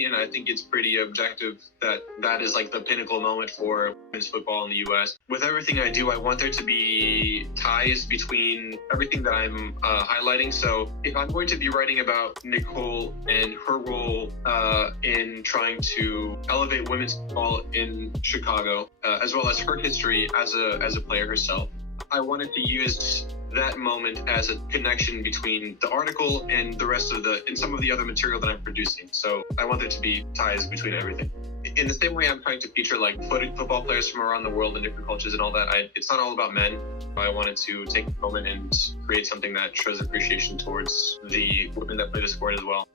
I think it's pretty objective that that is like the pinnacle moment for women's football in the U.S. With everything I do, I want there to be ties between everything that I'm highlighting. So if I'm going to be writing about Nicole and her role in trying to elevate women's football in Chicago, as well as her history as a player herself, I wanted to use that moment as a connection between the article and the rest of and some of the other material that I'm producing. So I want there to be ties between everything. In the same way I'm trying to feature like football players from around the world and different cultures and all that, it's not all about men. I wanted to take a moment and create something that shows appreciation towards the women that play the sport as well.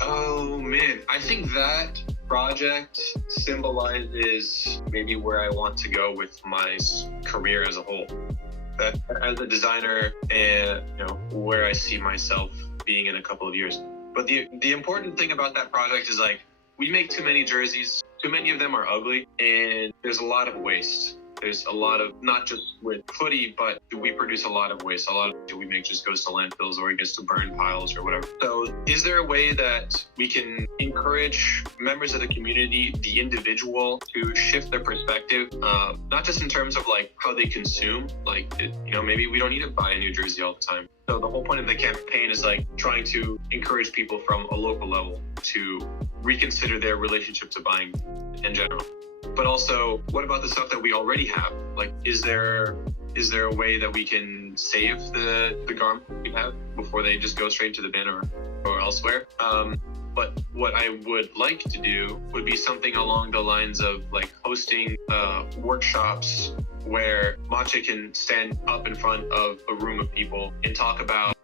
Oh man, I think that project symbolizes maybe where I want to go with my career as a whole. That as a designer and where I see myself being in a couple of years. But the important thing about that project is like we make too many jerseys, too many of them are ugly, and there's a lot of waste. There's a lot of, not just with footy, but we produce a lot of waste. A lot of what we make just goes to landfills or it gets to burn piles or whatever. So is there a way that we can encourage members of the community, the individual, to shift their perspective, not just in terms of like how they consume, like, maybe we don't need to buy a new jersey all the time. So the whole point of the campaign is like trying to encourage people from a local level to reconsider their relationship to buying in general. But also, what about the stuff that we already have? Like, is there a way that we can save the garments we have before they just go straight to the bin or elsewhere? But what I would like to do would be something along the lines of like hosting workshops where Mache can stand up in front of a room of people and talk about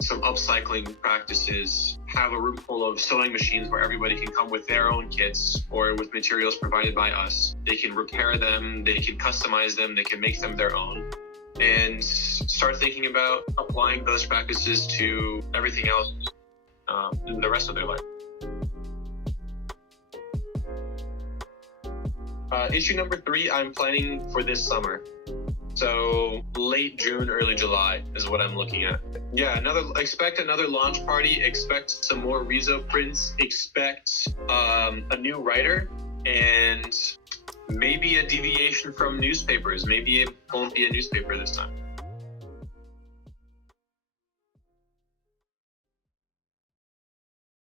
some upcycling practices, have a room full of sewing machines where everybody can come with their own kits or with materials provided by us. They can repair them, they can customize them, they can make them their own, and start thinking about applying those practices to everything else in the rest of their life. Issue number 3, I'm planning for this summer. So late June, early July is what I'm looking at. Yeah, expect another launch party, expect some more Rezo prints, expect a new writer, and maybe a deviation from newspapers. Maybe it won't be a newspaper this time.